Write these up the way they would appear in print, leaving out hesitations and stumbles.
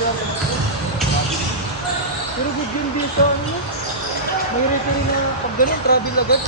lang. Pero good yun dito, ano? May referee na pag ganun, travel agad.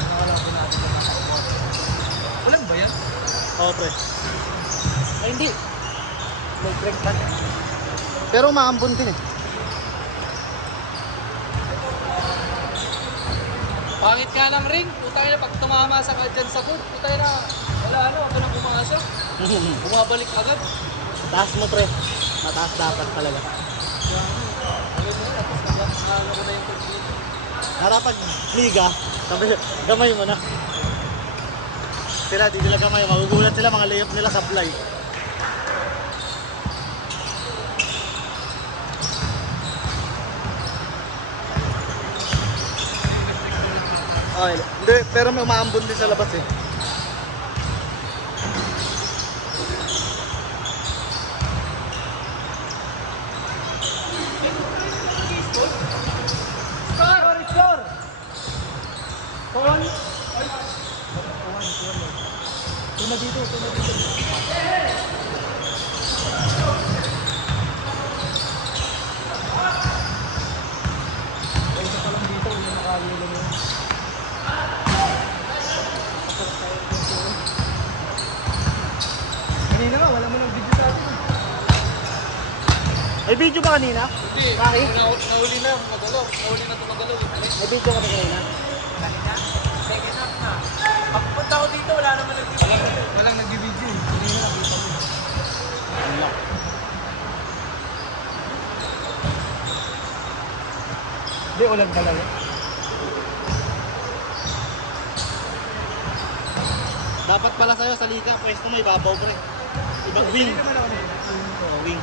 Nakala po natin na nakaumot. Walang ba yan? Oo, pre. Ay, hindi. May crank pan. Pero maambon din eh. Pangit nga ng ring. Putay na pag tumama sa dyan sa hook. Putay na. Wala ano, ako nang pumasok. Bumabalik agad. Taas mo, pre. Mataas dapat talaga. Narapag liga, gamay mo na. Sila, di nila gamay. Magugulat sila, mga layup nila sa fly. Okay, hindi, pero may umaambon din sa labas eh. Score! Paul! Tuna dito. Isa pa lang dito, hindi nakakalo lang yun. Kanina nga, wala mo ng video sa atin. May video ba kanina? Hindi, Bakit? nahuli na, magalaw. Nahuli na ito magalaw. May video ka ba kanina? Kanina? Second half na. Pagpunta ko dito, wala naman nag-video. Walang nag-video. Kanina nakita ko. Wala. Hindi, ulan talaga. Dapat pala sa'yo sa liga, pwesto may babaw, pre. Ibang wing. Hindi naman ako Oo, wing.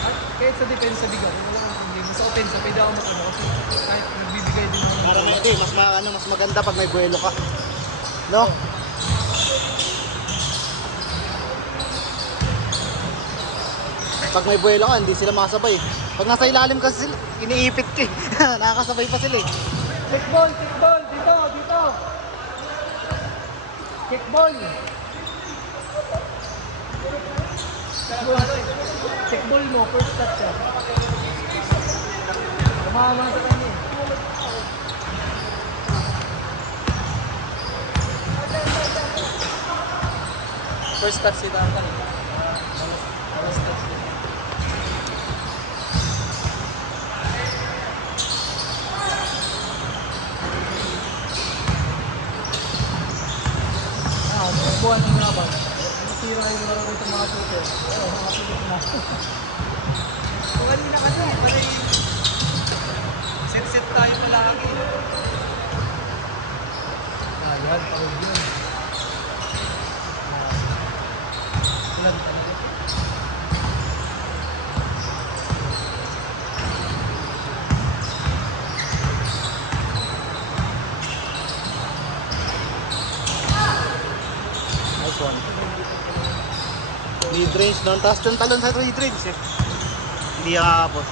at kahit sa depensa bigay, wala akong problema. Sa opensa, pwede ako mag-ano kasi kahit nagbibigay din ako. Para may, hindi, mas maganda pag may buwelo ka. No? Pag may buwelo ka, hindi sila makasabay. Pag nasa ilalim kasi sila, iniipit ka eh. Nakakasabay pa sila eh. Kickball! Dito! Kickball! Kickball mo, first touch siya. Kumama sa kanya eh. First touch si Duncan. First touch si buwan ng laban. Nasira yung laro ng mga shooter. Oo, mga shooter na. So, kanina kasi, parang set tayo palagi. Ayan, parang yun. Ulan talaga. Nice one. Mid-range doon. Tapos yung talon sa mid-range eh. Hindi nakakabot.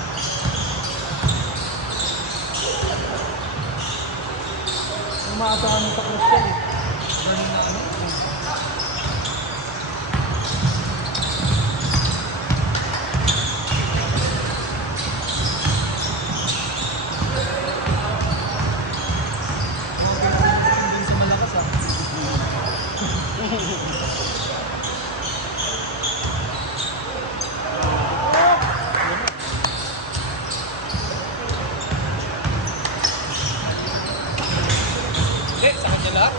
Umaasahan mo sa Christian eh. Ganun na ano. Hindi sa malakas ah. Sa kanya lahat.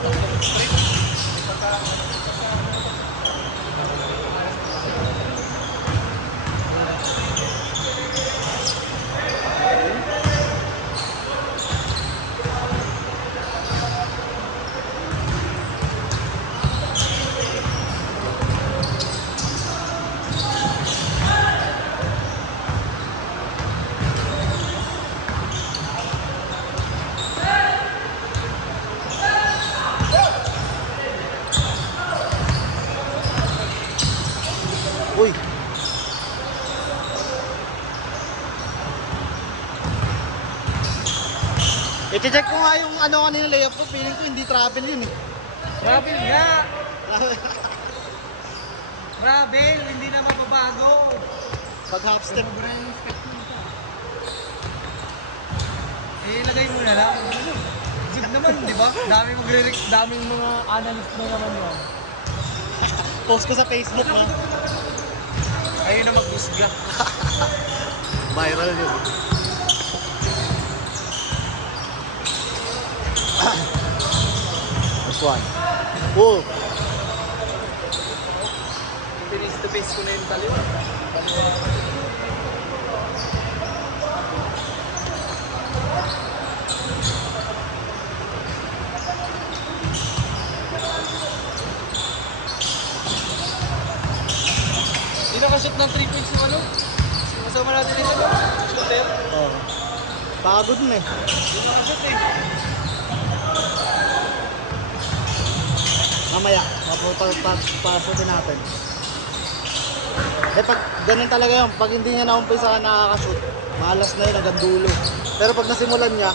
Uy! I-check ko nga yung ano kanina layup ko. Feeling ko hindi travel yun eh. Grabe nga! Gravel, hindi na mababago. Pag half step. Sobra yung spec nito. Eh, lagay mo na lang. Zig naman, di ba? Daming mga analyst na naman yun. Post ko sa Facebook mo. Ayun na mag-busga. Viral yun. This one. Oh! Finish to face ko na yung taliwa. Hindi nakashoot ng 3 points yung ano? Kasama natin ito. Shooter. Oh. Pagod na eh. Hindi nakashoot eh. Mamaya, papasutin natin. Eh pag ganun talaga yun, pag hindi niya naumpisa nakakashoot, malas na yun hanggang dulo. Pero pag nasimulan niya,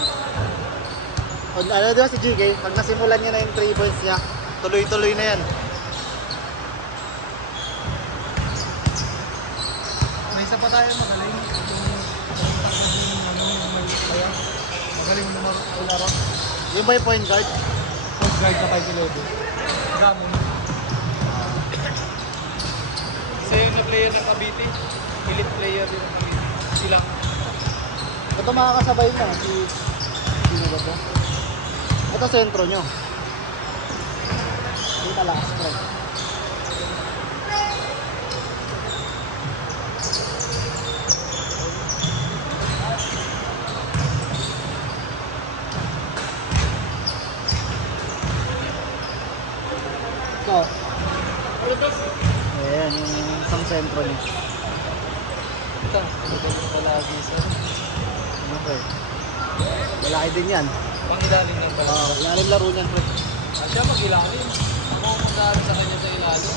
ano diba si GK, pag nasimulan niya na yung 3 points niya, tuloy-tuloy na yan. May isa pa tayo magaling. Magaling na maglaro. Yung ba yung point guard? Point guard na 5'11". Gamon. Isa yung na-player ng Cavite. Elite player din ng Cavite. Sila. Ito makakasabay na si... Sino ba ba? Ito sentro nyo. Hindi talaga strike. Ito. Ayan, yung isang sentro niya. Ito. Ito yung palagi sa... Okay. Malaki din yan. Pangilalim ng pala. Ilalim laro niyan, pre. Siya mag-ilalim. Ako ang mag-aaral sa kanya sa ilalim.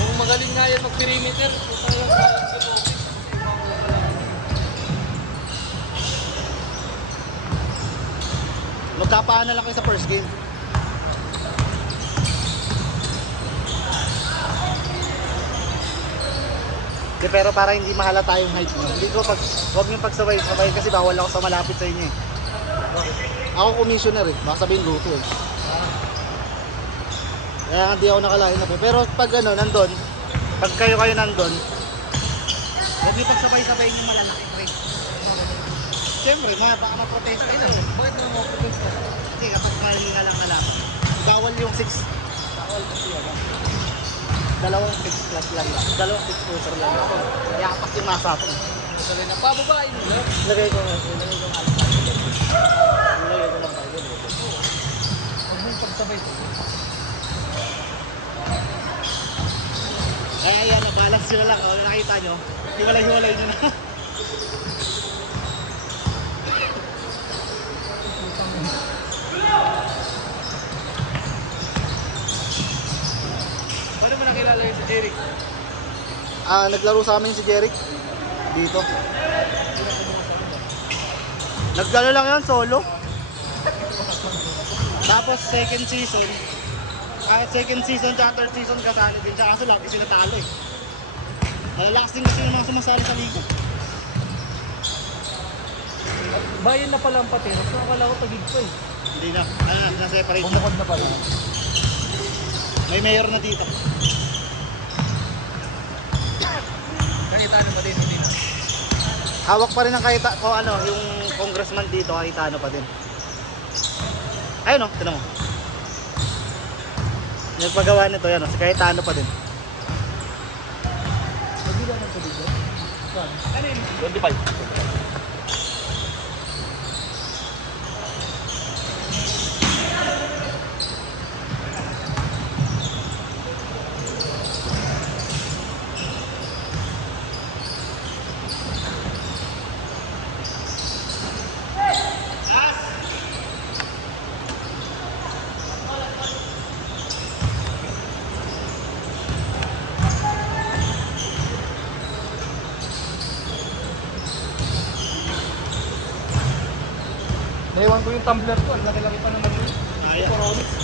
Kung magaling nga yan mag-perimeter, ito yung kaya sa office. Magkapaan na lang kayo sa first game. De, pero para hindi mahalata yung height mo. Hindi ko wag niyo pagsabay-sabay kasi bawal ako sa malapit sa inyo eh. Ako commissioner eh. Baka sabihin luto eh. Kaya hindi ako nakalain na po. Pero pag ano, nandun, pag kayo nandun, huwag niyo pagsabay-sabay yung malalaki pre. Siyempre, baka ma-protesta yun eh. Bakit naman mo protest ka? Kasi kapag kalinga lang na lang, bawal yung 6. Bawal kasi yan. Dalawang 6 plus lang lang. Dalawang 6 footer lang ako. Yapak yung nasa ako. Sabi na, pababain mo lang. Lagay ko nga. Lagay ko nga. Lagay ko lang tayo. Huwag mong pagsabay sa Kaya yan, nabalance sila lang. O, nakita nyo. Hiwalay-hiwalay nyo na. Paano mo nakilala yun si Eric? Naglaro sa amin si Jeric. Dito. Naglaro lang yan, solo. Tapos second season. Second season, third season kasali din siya. Kaso lagi sila talo eh. Malalakas din kasi yung mga sumasali sa liga. Bayan na pala ang Pateros. Nakakala ko tagig pa eh. Hindi na. Na-separate na. Bumukod na pala. May mayor na dito. Cayetano pa din, hindi na. Hawak pa rin ng yung congressman dito, Cayetano pa din. Ayun o, tinan mo. Nagpagawa nito, yan o, si Cayetano pa din. Hindi ba nang tagig yan? Ano yun? 25. Naiwan ko yung tumbler ko. Ang laki-laki pa naman yun. Kaya. Coronics.